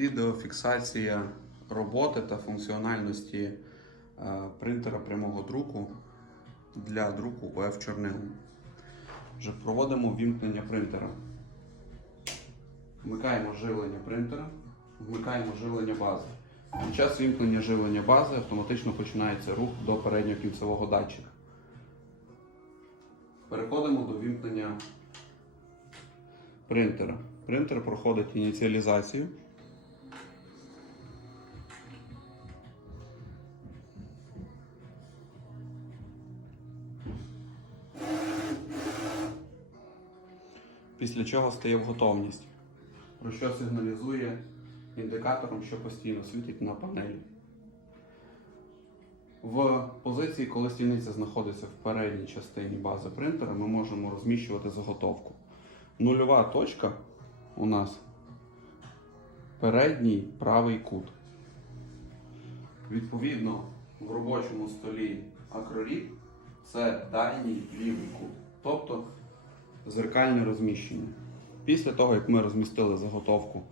Відеофіксація роботи та функціональності е, принтера прямого друку для друку УФ чорнилом. Вже проводимо вімкнення принтера. Вмикаємо живлення принтера, вмикаємо живлення бази. Під час вімкнення живлення бази автоматично починається рух до переднього кінцевого датчика. Переходимо до вімкнення принтера. Принтер проходить ініціалізацію. Після чого стає в готовність, про що сигналізує індикатором, що постійно світить на панелі. В позиції, коли стільниця знаходиться в передній частині бази принтера, ми можемо розміщувати заготовку. Нульова точка у нас передній правий кут. Відповідно, в робочому столі акроріб це дальній лівий кут, тобто зеркальне розміщення. Після того, як ми розмістили заготовку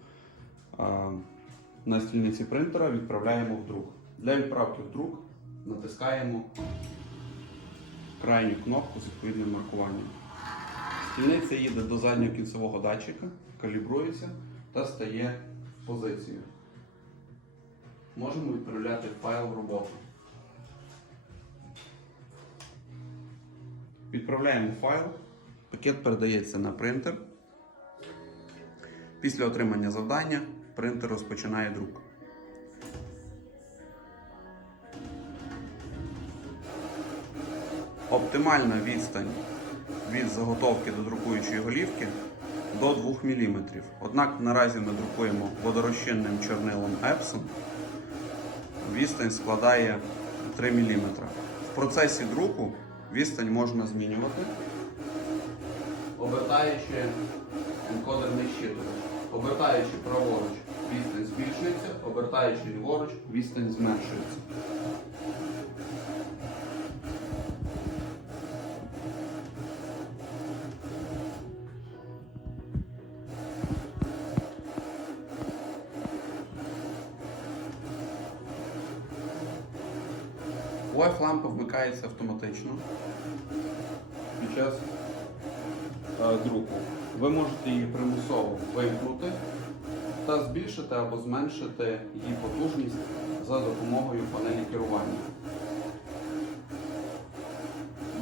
на стільниці принтера, відправляємо в друк. Для відправки в друк натискаємо крайню кнопку з відповідним маркуванням. Стільниця їде до заднього кінцевого датчика, калібрується та стає в позицію. Можемо відправляти файл в роботу. Відправляємо файл, пакет передається на принтер. Після отримання завдання принтер розпочинає друк. Оптимальна відстань від заготовки до друкуючої голівки до 2 мм. Однак наразі ми друкуємо водорозчинним чорнилом Epson. Відстань складає 3 мм. В процесі друку відстань можна змінювати, обертаючи енкодерний щитувач. Обертаючи праворуч, відстань збільшується, обертаючи ліворуч, відстань зменшується. УФ лампа вмикається автоматично під час друку. Ви можете її примусово вимкнути та збільшити або зменшити її потужність за допомогою панелі керування.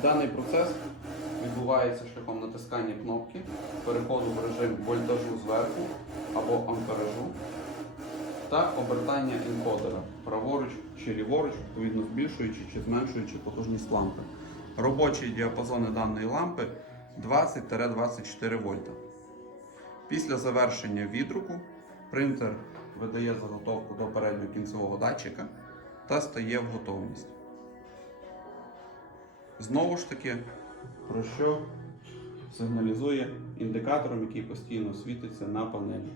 Даний процес відбувається шляхом натискання кнопки, переходу в режим вольтажу зверху або амперажу та обертання енкодера праворуч чи ліворуч, відповідно збільшуючи чи зменшуючи потужність лампи. Робочі діапазони даної лампи 20-24 вольта. Після завершення відруку принтер видає заготовку до переднього кінцевого датчика та стає в готовність. Знову ж таки, про що сигналізує індикатором, який постійно світиться на панелі.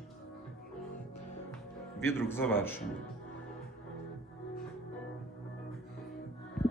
Відрук завершено.